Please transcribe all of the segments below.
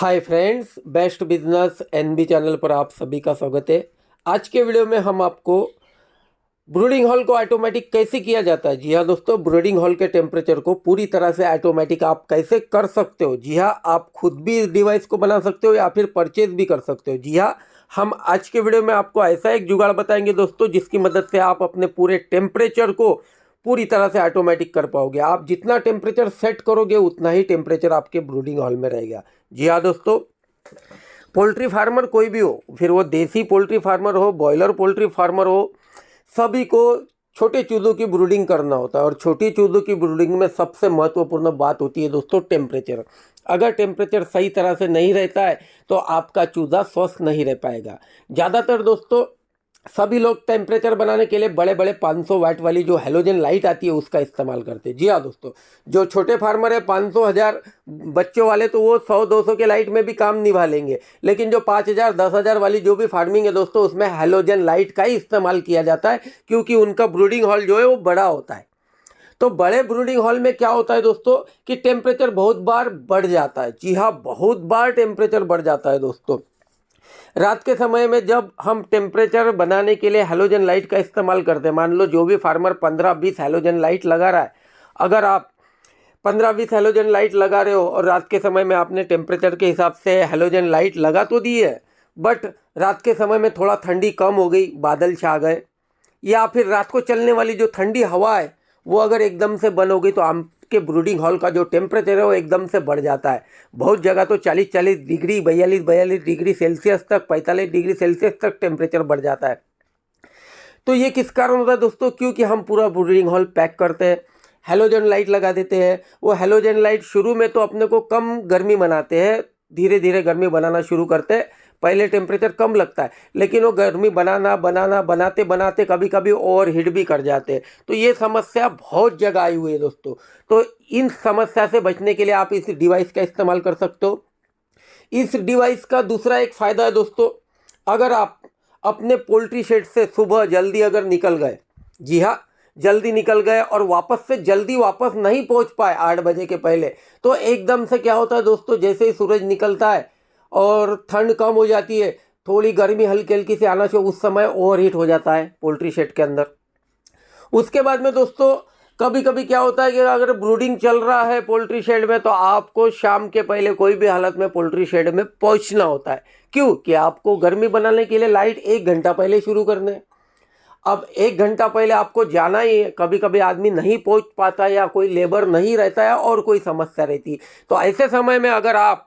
हाय friends, best business NB channel पर आप सभी का स्वागत है। आज के वीडियो में हम आपको ब्रूडिंग हॉल को ऑटोमेटिक कैसे किया जाता है। जी हाँ दोस्तों, ब्रूडिंग हॉल के टेम्परेचर को पूरी तरह से ऑटोमेटिक आप कैसे कर सकते हो। जी हाँ, आप खुद भी इस डिवाइस को बना सकते हो या फिर परचेज भी कर सकते हो। जी हाँ, हम आज के वीडियो में आपको ऐसा एक जुगाड़ बताएंगे दोस्तों, जिसकी मदद से आप अपने पूरे टेम्परेचर को पूरी तरह से ऑटोमेटिक कर पाओगे। आप जितना टेम्परेचर सेट करोगे उतना ही टेम्परेचर आपके ब्रूडिंग हॉल में रहेगा। जी हाँ दोस्तों, पोल्ट्री फार्मर कोई भी हो, फिर वो देसी पोल्ट्री फार्मर हो, बॉयलर पोल्ट्री फार्मर हो, सभी को छोटे चूज़ों की ब्रूडिंग करना होता है। और छोटी चूज़ों की ब्रूडिंग में सबसे महत्वपूर्ण बात होती है दोस्तों टेम्परेचर। अगर टेम्परेचर सही तरह से नहीं रहता है तो आपका चूज़ा स्वस्थ नहीं रह पाएगा। ज़्यादातर दोस्तों सभी लोग टेम्परेचर बनाने के लिए बड़े बड़े 500 वाट वाली जो हेलोजन लाइट आती है उसका इस्तेमाल करते हैं। जी हाँ दोस्तों, जो छोटे फार्मर है 500 1000 बच्चों वाले तो वो 100-200 के लाइट में भी काम निभा लेंगे। लेकिन जो 5000 10,000 वाली जो भी फार्मिंग है दोस्तों, उसमें हेलोजन लाइट का ही इस्तेमाल किया जाता है, क्योंकि उनका ब्रूडिंग हॉल जो है वो बड़ा होता है। तो बड़े ब्रूडिंग हॉल में क्या होता है दोस्तों कि टेम्परेचर बहुत बार बढ़ जाता है। जी हाँ, बहुत बार टेम्परेचर बढ़ जाता है दोस्तों। रात के समय में जब हम टेम्परेचर बनाने के लिए हेलोजन लाइट का इस्तेमाल करते हैं, मान लो जो भी फार्मर 15-20 हेलोजन लाइट लगा रहा है, अगर आप 15-20 हेलोजन लाइट लगा रहे हो और रात के समय में आपने टेम्परेचर के हिसाब से हेलोजन लाइट लगा तो दी है, बट रात के समय में थोड़ा ठंडी कम हो गई, बादल छा गए, या फिर रात को चलने वाली जो ठंडी हवा है वो अगर एकदम से बंद हो गई, तो आपके ब्रूडिंग हॉल का जो टेम्परेचर है वो एकदम से बढ़ जाता है। बहुत जगह तो 40-40 डिग्री, 42-42 डिग्री सेल्सियस तक, 45 डिग्री सेल्सियस तक टेम्परेचर बढ़ जाता है। तो ये किस कारण होता है दोस्तों? क्योंकि हम पूरा ब्रूडिंग हॉल पैक करते हैं, हेलोजन लाइट लगा देते हैं। वो हेलोजन लाइट शुरू में तो अपने को कम गर्मी बनाते हैं, धीरे धीरे गर्मी बनाना शुरू करते हैं। पहले टेम्परेचर कम लगता है, लेकिन वो गर्मी बनाते बनाते कभी कभी ओवर हीट भी कर जाते हैं। तो ये समस्या बहुत जगह आई हुई है दोस्तों। तो इन समस्या से बचने के लिए आप इस डिवाइस का इस्तेमाल कर सकते हो। इस डिवाइस का दूसरा एक फ़ायदा है दोस्तों, अगर आप अपने पोल्ट्री शेड से सुबह जल्दी अगर निकल गए, जी हाँ जल्दी निकल गए, और वापस से जल्दी वापस नहीं पहुंच पाए 8 बजे के पहले, तो एकदम से क्या होता है दोस्तों, जैसे ही सूरज निकलता है और ठंड कम हो जाती है, थोड़ी गर्मी हल्की हल्की से आना चाहिए, उस समय ओवर हीट हो जाता है पोल्ट्री शेड के अंदर। उसके बाद में दोस्तों कभी कभी क्या होता है कि अगर ब्रूडिंग चल रहा है पोल्ट्री शेड में, तो आपको शाम के पहले कोई भी हालत में पोल्ट्री शेड में पहुंचना होता है। क्यों? कि आपको गर्मी बनाने के लिए लाइट 1 घंटा पहले शुरू करने हैं। अब 1 घंटा पहले आपको जाना ही है, कभी कभी आदमी नहीं पहुंच पाता या कोई लेबर नहीं रहता है और कोई समस्या रहती, तो ऐसे समय में अगर आप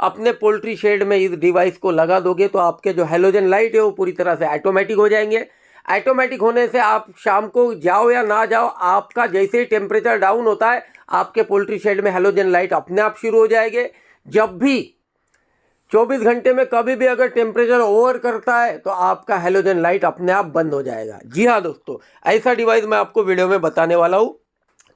अपने पोल्ट्री शेड में इस डिवाइस को लगा दोगे तो आपके जो हेलोजन लाइट है वो पूरी तरह से ऑटोमेटिक हो जाएंगे। ऑटोमेटिक होने से आप शाम को जाओ या ना जाओ, आपका जैसे ही टेम्परेचर डाउन होता है आपके पोल्ट्री शेड में हेलोजन लाइट अपने आप शुरू हो जाएंगे। जब भी 24 घंटे में कभी भी अगर टेम्परेचर ओवर करता है तो आपका हेलोजन लाइट अपने आप बंद हो जाएगा। जी हाँ दोस्तों, ऐसा डिवाइस मैं आपको वीडियो में बताने वाला हूँ,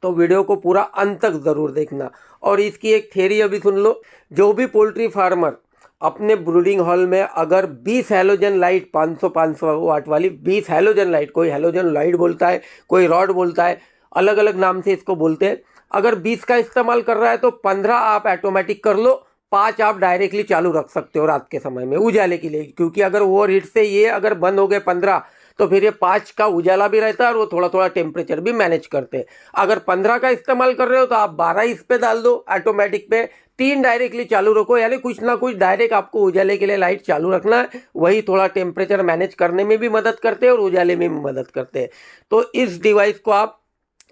तो वीडियो को पूरा अंत तक ज़रूर देखना। और इसकी एक थ्योरी अभी सुन लो, जो भी पोल्ट्री फार्मर अपने ब्रूडिंग हॉल में अगर 20 हेलोजन लाइट 500 वाट वाली 20 हेलोजन लाइट, कोई हेलोजन लाइट बोलता है, कोई रॉड बोलता है, अलग अलग नाम से इसको बोलते हैं, अगर 20 का इस्तेमाल कर रहा है तो 15 आप ऑटोमेटिक कर लो, 5 आप डायरेक्टली चालू रख सकते हो रात के समय में उजाले के लिए। क्योंकि अगर ओवर हीट से ये अगर बंद हो गए 15, तो फिर ये 5 का उजाला भी रहता है और वो थोड़ा थोड़ा टेम्परेचर भी मैनेज करते हैं। अगर 15 का इस्तेमाल कर रहे हो तो आप 12 इस पे डाल दो ऑटोमेटिक पे, 3 डायरेक्टली चालू रखो, यानी कुछ ना कुछ डायरेक्ट आपको उजाले के लिए लाइट चालू रखना है। वही थोड़ा टेम्परेचर मैनेज करने में भी मदद करते हैं और उजाले में भी मदद करते हैं। तो इस डिवाइस को आप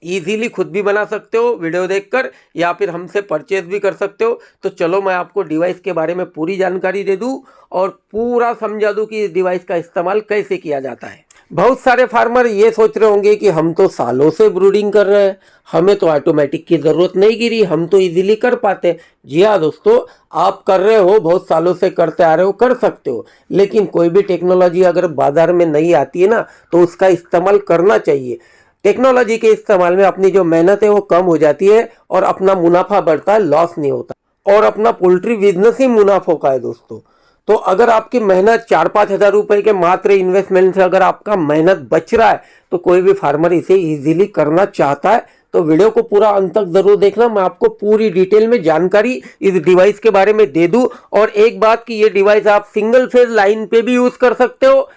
ईजीली खुद भी बना सकते हो वीडियो देखकर, या फिर हमसे परचेज भी कर सकते हो। तो चलो मैं आपको डिवाइस के बारे में पूरी जानकारी दे दूं और पूरा समझा दूं कि इस डिवाइस का इस्तेमाल कैसे किया जाता है। बहुत सारे फार्मर ये सोच रहे होंगे कि हम तो सालों से ब्रूडिंग कर रहे हैं, हमें तो ऑटोमेटिक की ज़रूरत नहीं गिरी, हम तो इजीली कर पाते। जी हाँ दोस्तों, आप कर रहे हो, बहुत सालों से करते आ रहे हो, कर सकते हो, लेकिन कोई भी टेक्नोलॉजी अगर बाजार में नहीं आती है ना, तो उसका इस्तेमाल करना चाहिए। टेक्नोलॉजी के इस्तेमाल में अपनी जो मेहनत है वो कम हो जाती है और अपना मुनाफा बढ़ता है, लॉस नहीं होता। और अपना पोल्ट्री बिजनेस ही मुनाफों का है दोस्तों। तो अगर आपकी मेहनत 4-5 हज़ार रुपए के मात्र इन्वेस्टमेंट से अगर आपका मेहनत बच रहा है, तो कोई भी फार्मर इसे इजीली करना चाहता है, तो वीडियो को पूरा अंत तक जरूर देखना। मैं आपको पूरी डिटेल में जानकारी इस डिवाइस के बारे में दे दूं। और एक बात कि ये डिवाइस आप सिंगल फेज लाइन पे भी यूज कर सकते हो,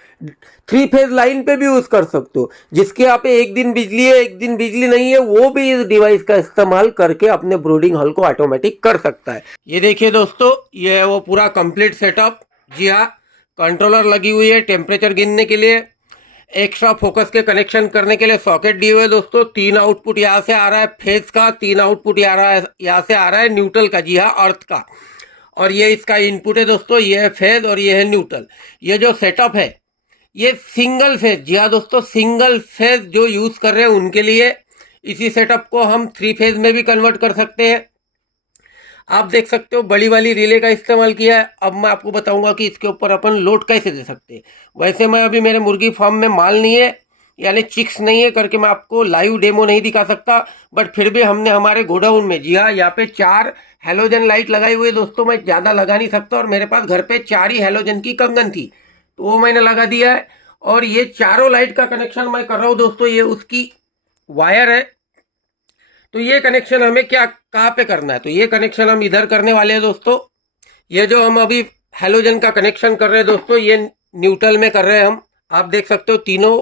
3 फेज लाइन पे भी यूज कर सकते हो। जिसके यहाँ पे एक दिन बिजली है एक दिन बिजली नहीं है, वो भी इस डिवाइस का इस्तेमाल करके अपने ब्रूडिंग हॉल को ऑटोमेटिक कर सकता है। ये देखिए दोस्तों, ये है वो पूरा कंप्लीट सेटअप। जी हाँ, कंट्रोलर लगी हुई है टेम्परेचर गिनने के लिए, एक्स्ट्रा फोकस के कनेक्शन करने के लिए सॉकेट दिए हुए दोस्तों। 3 आउटपुट यहाँ से आ रहा है फेज का, 3 आउटपुट यहाँ से आ रहा है न्यूट्रल का, जी हाँ अर्थ का। और ये इसका इनपुट है दोस्तों, ये है फेज और ये है न्यूट्रल। ये जो सेटअप है ये सिंगल फेज, जी हाँ दोस्तों सिंगल फेज जो यूज कर रहे हैं उनके लिए। इसी सेटअप को हम 3 फेज में भी कन्वर्ट कर सकते हैं। आप देख सकते हो बड़ी वाली रिले का इस्तेमाल किया है। अब मैं आपको बताऊंगा कि इसके ऊपर अपन लोड कैसे दे सकते हैं। वैसे मैं अभी मेरे मुर्गी फार्म में माल नहीं है, यानी चिक्स नहीं है करके मैं आपको लाइव डेमो नहीं दिखा सकता, बट फिर भी हमने हमारे गोडाउन में, जी हाँ यहाँ पे 4 हेलोजन लाइट लगाई हुई है दोस्तों। मैं ज़्यादा लगा नहीं सकता और मेरे पास घर पे 4 ही हेलोजन की कंगन थी, तो वो मैंने लगा दिया है। और ये चारों लाइट का कनेक्शन मैं कर रहा हूँ दोस्तों। ये उसकी वायर है, तो ये कनेक्शन हमें क्या कहाँ पे करना है, तो ये कनेक्शन हम इधर करने वाले हैं दोस्तों। ये जो हम अभी हेलोजन का कनेक्शन कर रहे हैं दोस्तों, ये न्यूट्रल में कर रहे हैं हम। आप देख सकते हो तीनों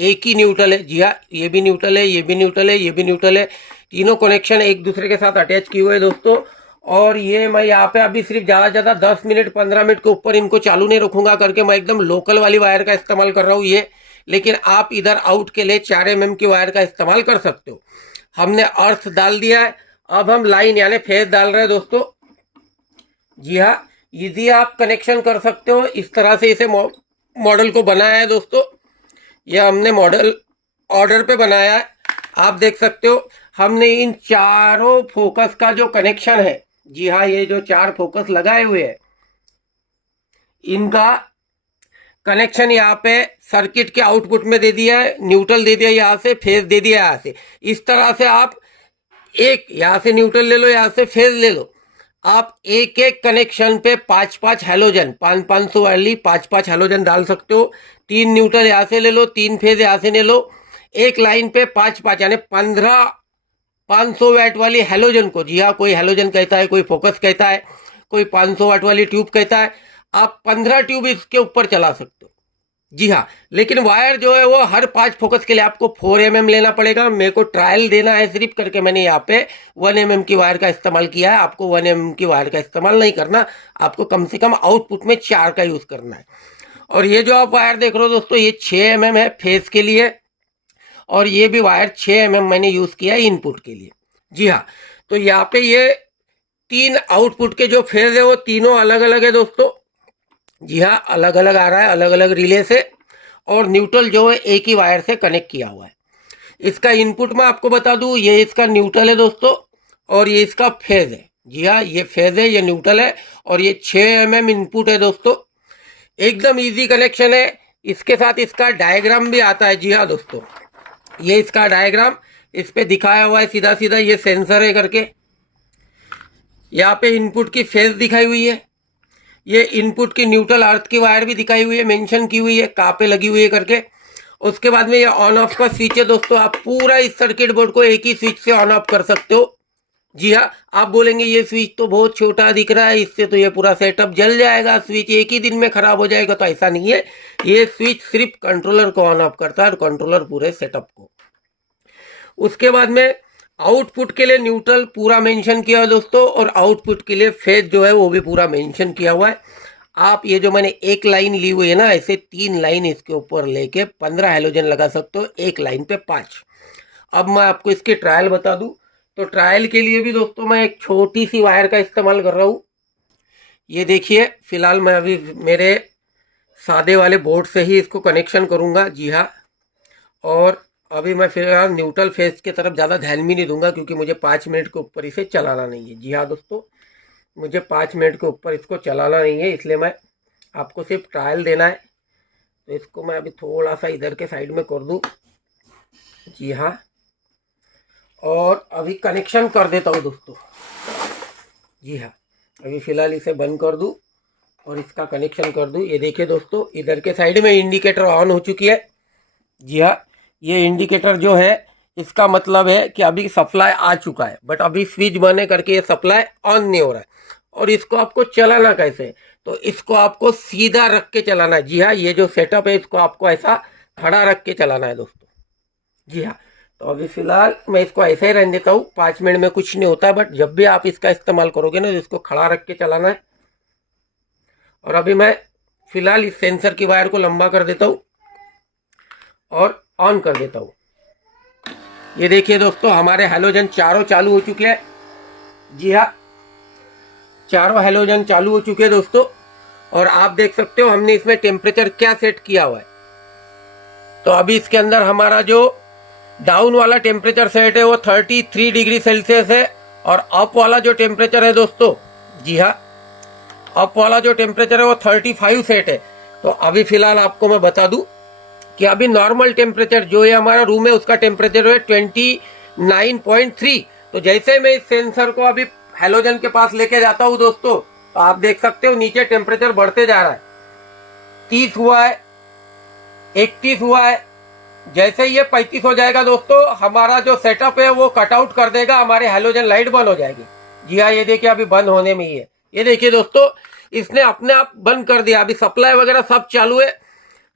एक ही न्यूट्रल है, जी हाँ ये भी न्यूट्रल है, ये भी न्यूट्रल है, ये भी न्यूट्रल है। तीनों कनेक्शन एक दूसरे के साथ अटैच किए हुए हैं दोस्तों। और ये मैं यहाँ पे अभी सिर्फ ज़्यादा से ज़्यादा 10 मिनट 15 मिनट के ऊपर इनको चालू नहीं रखूंगा करके मैं एकदम लोकल वाली वायर का इस्तेमाल कर रहा हूँ ये। लेकिन आप इधर आउट के लिए 4 mm की वायर का इस्तेमाल कर सकते हो। हमने अर्थ डाल दिया है, अब हम लाइन यानी फेज डाल रहे हैं दोस्तों। जी हाँ, इजी आप कनेक्शन कर सकते हो। इस तरह से इसे मॉडल को बनाया है दोस्तों। ये हमने मॉडल ऑर्डर पे बनाया है। आप देख सकते हो हमने इन चारों फोकस का जो कनेक्शन है, जी हाँ ये जो 4 फोकस लगाए हुए हैं इनका कनेक्शन यहाँ पे सर्किट के आउटपुट में दे दिया है। न्यूट्रल दे दिया यहाँ से, फेज दे दिया यहाँ से। इस तरह से आप एक यहाँ से न्यूट्रल ले लो, यहाँ से फेज ले लो। आप एक एक कनेक्शन पे 5-5 हेलोजन 500 वाली 5-5 हेलोजन डाल सकते हो। 3 न्यूट्रल यहाँ से ले लो, 3 फेज यहाँ से ले लो। एक लाइन पे 5-5 यानी 15 500 वाट वाली हेलोजन को, जी हाँ कोई हेलोजन कहता है, कोई फोकस कहता है, कोई 500 वाट वाली ट्यूब कहता है। आप 15 ट्यूब इसके ऊपर चला सकते हो, जी हाँ। लेकिन वायर जो है वो हर 5 फोकस के लिए आपको 4 mm लेना पड़ेगा। मेरे को ट्रायल देना है सिर्फ करके मैंने यहाँ पे 1 mm की वायर का इस्तेमाल किया है। आपको 1 mm की वायर का इस्तेमाल नहीं करना, आपको कम से कम आउटपुट में 4 का यूज करना है। और ये जो आप वायर देख रहे हो दोस्तों, ये 6 mm है फेज के लिए, और ये भी वायर 6 mm मैंने यूज किया है इनपुट के लिए, जी हाँ। तो यहाँ पे ये 3 आउटपुट के जो फेज है वो तीनों अलग अलग है दोस्तों, जी हाँ अलग अलग आ रहा है, अलग अलग रिले से। और न्यूट्रल जो है एक ही वायर से कनेक्ट किया हुआ है। इसका इनपुट मैं आपको बता दूं, ये इसका न्यूट्रल है दोस्तों और ये इसका फेज है, जी हाँ ये फेज है, ये न्यूट्रल है। और ये 6 mm इनपुट है दोस्तों, एकदम इजी कनेक्शन है। इसके साथ इसका डायग्राम भी आता है, जी हाँ दोस्तों ये इसका डायग्राम इस पे दिखाया हुआ है सीधा सीधा। ये सेंसर है करके, यहाँ पे इनपुट की फेज दिखाई हुई है, ये इनपुट की न्यूट्रल अर्थ की वायर भी दिखाई हुई है, मेंशन की हुई है कहाँ पे लगी हुई है करके। उसके बाद में ये ऑन ऑफ का स्विच है दोस्तों। आप पूरा इस सर्किट बोर्ड को एक ही स्विच से ऑन ऑफ कर सकते हो, जी हाँ। आप बोलेंगे ये स्विच तो बहुत छोटा दिख रहा है, इससे तो ये पूरा सेटअप जल जाएगा, स्विच एक ही दिन में खराब हो जाएगा। तो ऐसा नहीं है, ये स्विच सिर्फ कंट्रोलर को ऑन ऑफ करता है और कंट्रोलर पूरे सेटअप को। उसके बाद में आउटपुट के लिए न्यूट्रल पूरा मेंशन किया है दोस्तों, और आउटपुट के लिए फेज जो है वो भी पूरा मेंशन किया हुआ है। आप ये जो मैंने एक लाइन ली हुई है ना, ऐसे 3 लाइन इसके ऊपर लेके 15 हेलोजन लगा सकते हो, एक लाइन पे 5। अब मैं आपको इसकी ट्रायल बता दूं, तो ट्रायल के लिए भी दोस्तों मैं एक छोटी सी वायर का इस्तेमाल कर रहा हूँ। ये देखिए, फिलहाल मैं अभी मेरे सादे वाले बोर्ड से ही इसको कनेक्शन करूँगा, जी हाँ। और अभी मैं फिलहाल न्यूट्रल फेज की तरफ ज़्यादा ध्यान भी नहीं दूंगा, क्योंकि मुझे 5 मिनट के ऊपर इसे चलाना नहीं है, जी हाँ दोस्तों मुझे 5 मिनट के ऊपर इसको चलाना नहीं है, इसलिए मैं आपको सिर्फ ट्रायल देना है। तो इसको मैं अभी थोड़ा सा इधर के साइड में कर दूं, जी हाँ। और अभी कनेक्शन कर देता हूँ दोस्तों, जी हाँ। अभी फ़िलहाल इसे बंद कर दूं और इसका कनेक्शन कर दूं। ये देखिए दोस्तों, इधर के साइड में इंडिकेटर ऑन हो चुकी है, जी हाँ। ये इंडिकेटर जो है इसका मतलब है कि अभी सप्लाई आ चुका है, बट अभी स्विच बंद करके ये सप्लाई ऑन नहीं हो रहा है। और इसको आपको चलाना कैसे, तो इसको आपको सीधा रख के चलाना है। जी हाँ, ये जो सेटअप है इसको आपको ऐसा खड़ा रख के चलाना है दोस्तों। जी हाँ, तो अभी फिलहाल मैं इसको ऐसे ही रहने देता हूँ, 5 मिनट में कुछ नहीं होता है, बट जब भी आप इसका इस्तेमाल करोगे ना तो इसको खड़ा रख के चलाना है। और अभी मैं फिलहाल इस सेंसर की वायर को लंबा कर देता हूँ और ऑन कर देता हूँ। ये देखिए दोस्तों, हमारे हैलोजन चारों चालू हो चुके हैं। जी हाँ, चारों हैलोजन चालू हो चुके हैं दोस्तों। और आप देख सकते हो हमने इसमें टेम्परेचर क्या सेट किया हुआ है। तो अभी इसके अंदर हमारा जो डाउन वाला टेम्परेचर सेट है वो 33 डिग्री सेल्सियस है। और अप वाला जो टेम्परेचर है दोस्तों, जी हाँ, अप वाला जो टेम्परेचर है वो 35 सेट है। तो अभी फिलहाल आपको मैं बता दूं कि अभी नॉर्मल टेम्परेचर जो है हमारा रूम है उसका टेम्परेचर है 29.3। तो जैसे मैं इस सेंसर को अभी हैलोजन के पास लेके जाता हूँ दोस्तों, तो आप देख सकते हो नीचे टेम्परेचर बढ़ते जा रहा है। 30 हुआ है, 31 हुआ है। जैसे ये 35 हो जाएगा दोस्तों, हमारा जो सेटअप है वो कटआउट कर देगा, हमारे हैलोजन लाइट बंद हो जाएगी। जी हाँ, ये देखिए अभी बंद होने में ही है। ये देखिए दोस्तों, इसने अपने आप बंद कर दिया। अभी सप्लाई वगैरह सब चालू है।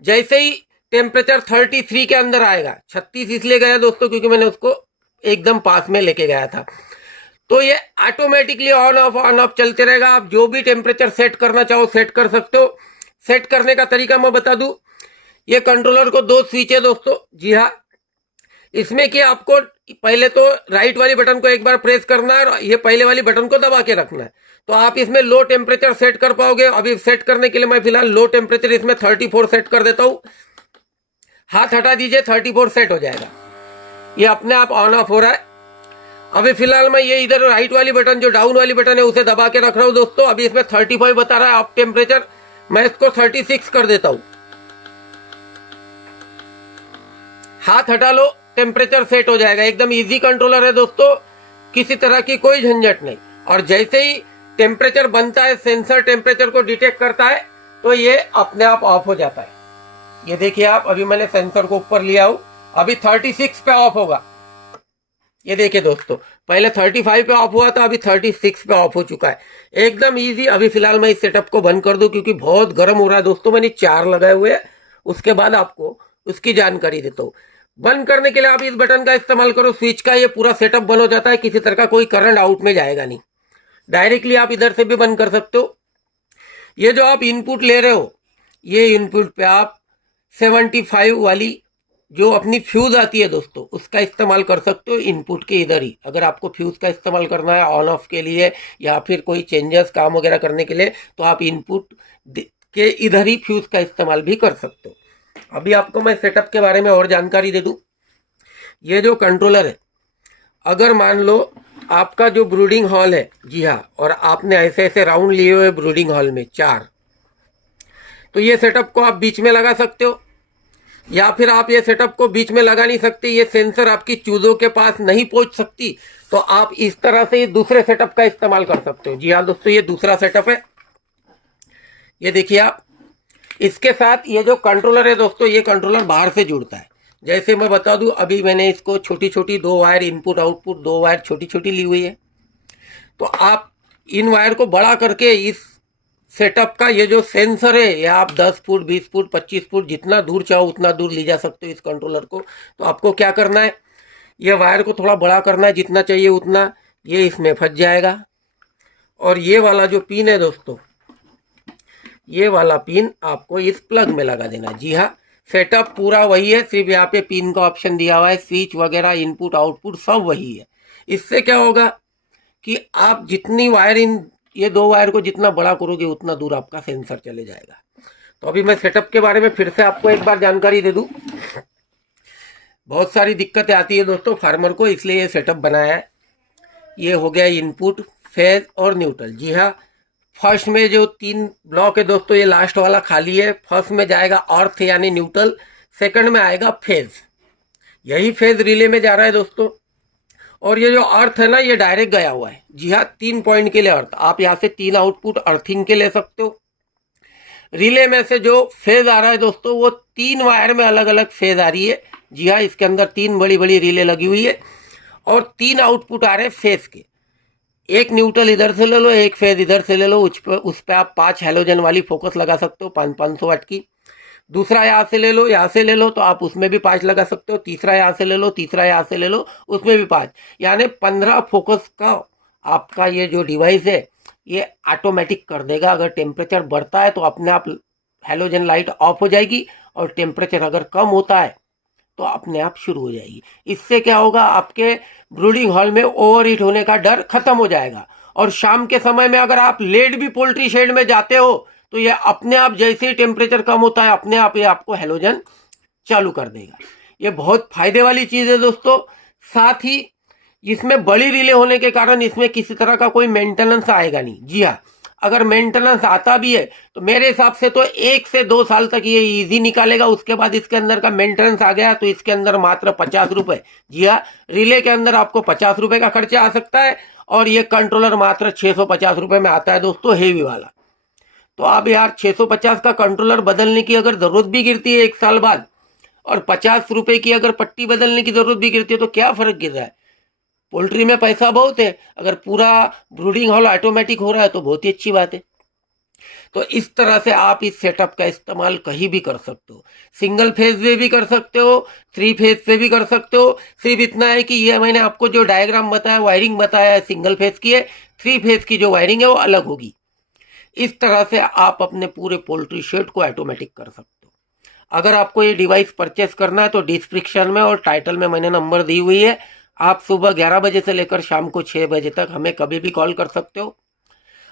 जैसे ही टेम्परेचर 33 के अंदर आएगा, 36 इसलिए गया दोस्तों क्योंकि मैंने उसको एकदम पास में लेके गया था, तो ये ऑटोमेटिकली ऑन ऑफ चलते रहेगा। आप जो भी टेम्परेचर सेट करना चाहो सेट कर सकते हो। सेट करने का तरीका मैं बता दूं, ये कंट्रोलर को 2 स्विच है दोस्तों। जी हाँ, इसमें कि आपको पहले तो राइट वाली बटन को एक बार प्रेस करना है और ये पहले वाली बटन को दबा के रखना है, तो आप इसमें लो टेम्परेचर सेट कर पाओगे। अभी सेट करने के लिए मैं फिलहाल लो टेम्परेचर इसमें 34 सेट कर देता हूँ। हाथ हटा दीजिए, 34 सेट हो जाएगा। ये अपने आप ऑन ऑफ हो रहा है। अभी फिलहाल मैं ये इधर राइट वाली बटन जो डाउन वाली बटन है उसे दबा के रख रहा हूँ दोस्तों। अभी इसमें 35 बता रहा है ऑफ टेम्परेचर, मैं इसको 36 कर देता हूँ। हाथ हटा लो, टेम्परेचर सेट हो जाएगा। एकदम इजी कंट्रोलर है दोस्तों, किसी तरह की कोई झंझट नहीं। और जैसे ही टेम्परेचर बनता है, सेंसर टेम्परेचर को डिटेक्ट करता है, तो ये अपने आप ऑफ हो जाता है। ये देखिए आप, अभी मैंने सेंसर को ऊपर लिया हूं, अभी 36 पे ऑफ होगा। ये देखिए दोस्तों, पहले 35 पे ऑफ हुआ था, अभी 36 पे ऑफ हो चुका है। एकदम इजी। अभी फिलहाल मैं इस सेटअप को बंद कर दूं क्योंकि बहुत गर्म हो रहा है दोस्तों। मैंने 4 लगाए हुए हैं, उसके बाद आपको उसकी जानकारी देता हूँ। बंद करने के लिए आप इस बटन का इस्तेमाल करो, स्विच का। ये पूरा सेटअप बंद हो जाता है, किसी तरह का कोई करंट आउट में जाएगा नहीं। डायरेक्टली आप इधर से भी बंद कर सकते हो। ये जो आप इनपुट ले रहे हो, ये इनपुट पे आप 75 वाली जो अपनी फ्यूज आती है दोस्तों, उसका इस्तेमाल कर सकते हो इनपुट के इधर ही। अगर आपको फ्यूज का इस्तेमाल करना है ऑन ऑफ के लिए या फिर कोई चेंजेस काम वगैरह करने के लिए, तो आप इनपुट के इधर ही फ्यूज का इस्तेमाल भी कर सकते हो। अभी आपको मैं सेटअप के बारे में और जानकारी दे दूं। ये जो कंट्रोलर है, अगर मान लो आपका जो ब्रूडिंग हॉल है, जी हाँ, और आपने ऐसे ऐसे राउंड लिए हुए ब्रूडिंग हॉल में 4, तो ये सेटअप को आप बीच में लगा सकते हो। या फिर आप ये सेटअप को बीच में लगा नहीं सकते, ये सेंसर आपकी चूजों के पास नहीं पहुंच सकती, तो आप इस तरह से दूसरे सेटअप का इस्तेमाल कर सकते हो। जी हाँ दोस्तों, ये दूसरा सेटअप है। ये देखिए आप, इसके साथ ये जो कंट्रोलर है दोस्तों, ये कंट्रोलर बाहर से जुड़ता है। जैसे मैं बता दूं, अभी मैंने इसको छोटी छोटी 2 वायर इनपुट आउटपुट 2 वायर छोटी छोटी ली हुई है। तो आप इन वायर को बड़ा करके इस सेटअप का ये जो सेंसर है, ये आप 10 फुट 20 फुट 25 फुट जितना दूर चाहो उतना दूर ले जा सकते हो इस कंट्रोलर को। तो आपको क्या करना है, ये वायर को थोड़ा बड़ा करना है, जितना चाहिए उतना। ये इसमें फंस जाएगा। और ये वाला जो पिन है दोस्तों, ये वाला पिन आपको इस प्लग में लगा देना। जी हाँ, सेटअप पूरा वही है, सिर्फ यहाँ पे पिन का ऑप्शन दिया हुआ है। स्विच वगैरह इनपुट आउटपुट सब वही है। इससे क्या होगा कि आप जितनी वायर ये 2 वायर को जितना बड़ा करोगे उतना दूर आपका सेंसर चले जाएगा। तो अभी मैं सेटअप के बारे में फिर से आपको एक बार जानकारी दे दूं। बहुत सारी दिक्कतें आती है दोस्तों फार्मर को, इसलिए ये सेटअप बनाया है। ये हो गया इनपुट, फेज और न्यूट्रल। जी हाँ, फर्स्ट में जो 3 ब्लॉक है दोस्तों, ये लास्ट वाला खाली है। फर्स्ट में जाएगा अर्थ यानी न्यूट्रल, सेकंड में आएगा फेज, यही फेज रिले में जा रहा है दोस्तों। और ये जो अर्थ है ना, ये डायरेक्ट गया हुआ है। जी हाँ, 3 पॉइंट के लिए अर्थ। आप यहाँ से 3 आउटपुट अर्थिंग के ले सकते हो। रिले में से जो फेज आ रहा है दोस्तों, वो 3 वायर में अलग अलग फेज आ रही है। जी हाँ, इसके अंदर 3 बड़ी बड़ी रिले लगी हुई है और 3 आउटपुट आ रहे हैं फेस के। एक न्यूट्रल इधर से ले लो, एक फेज इधर से ले लो, उस पर आप 5 हैलोजन वाली फोकस लगा सकते हो 500 वाट की। दूसरा यहाँ से ले लो, यहाँ से ले लो तो आप उसमें भी 5 लगा सकते हो। तीसरा यहाँ से ले लो, तीसरा यहाँ से ले लो, उसमें भी 5, यानी 15 फोकस का आपका ये जो डिवाइस है ये ऑटोमेटिक कर देगा। अगर टेम्परेचर बढ़ता है तो अपने आप हैलोजन लाइट ऑफ हो जाएगी और टेम्परेचर अगर कम होता है तो अपने आप शुरू हो जाएगी। इससे क्या होगा, आपके ब्रूडिंग हॉल में ओवरहीट होने का डर खत्म हो जाएगा। और शाम के समय में अगर आप लेट भी पोल्ट्री शेड में जाते हो तो ये अपने आप जैसे ही टेम्परेचर कम होता है अपने आप ये आपको हैलोजन चालू कर देगा। ये बहुत फायदे वाली चीज़ है दोस्तों। साथ ही इसमें बड़ी रिले होने के कारण इसमें किसी तरह का कोई मेंटेनेंस आएगा नहीं। जी हाँ, अगर मेंटेनेंस आता भी है तो मेरे हिसाब से तो 1 से 2 साल तक ये इजी निकालेगा। उसके बाद इसके अंदर का मेंटेनेंस आ गया तो इसके अंदर मात्र 50 रुपये, जी हाँ, रिले के अंदर आपको 50 रुपये का खर्चा आ सकता है और ये कंट्रोलर मात्र 650 रुपये में आता है दोस्तों, हेवी वाला। तो आप यार 650 का कंट्रोलर बदलने की अगर ज़रूरत भी गिरती है 1 साल बाद और 50 रुपये की अगर पट्टी बदलने की ज़रूरत भी गिरती है तो क्या फ़र्क गिर रहा है। पोल्ट्री में पैसा बहुत है, अगर पूरा ब्रूडिंग हॉल ऑटोमेटिक हो रहा है तो बहुत ही अच्छी बात है। तो इस तरह से आप इस सेटअप का इस्तेमाल कहीं भी कर सकते हो। सिंगल फेज से भी कर सकते हो, 3 फेज से भी कर सकते हो। सिर्फ इतना है कि ये मैंने आपको जो डायग्राम बताया, वायरिंग बताया है, सिंगल फेज की है, 3 फेज की जो वायरिंग है वो अलग होगी। इस तरह से आप अपने पूरे पोल्ट्री शेड को ऑटोमेटिक कर सकते हो। अगर आपको ये डिवाइस परचेस करना है तो डिस्क्रिप्शन में और टाइटल में मैंने नंबर दी हुई है। आप सुबह 11 बजे से लेकर शाम को 6 बजे तक हमें कभी भी कॉल कर सकते हो।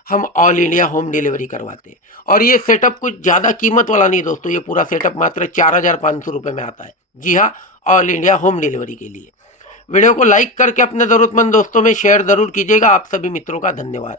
हम ऑल इंडिया होम डिलीवरी करवाते हैं और ये सेटअप कुछ ज़्यादा कीमत वाला नहीं दोस्तों, ये पूरा सेटअप मात्र 4500 रुपये में आता है। जी हाँ, ऑल इंडिया होम डिलीवरी के लिए। वीडियो को लाइक करके अपने ज़रूरतमंद दोस्तों में शेयर ज़रूर कीजिएगा। आप सभी मित्रों का धन्यवाद।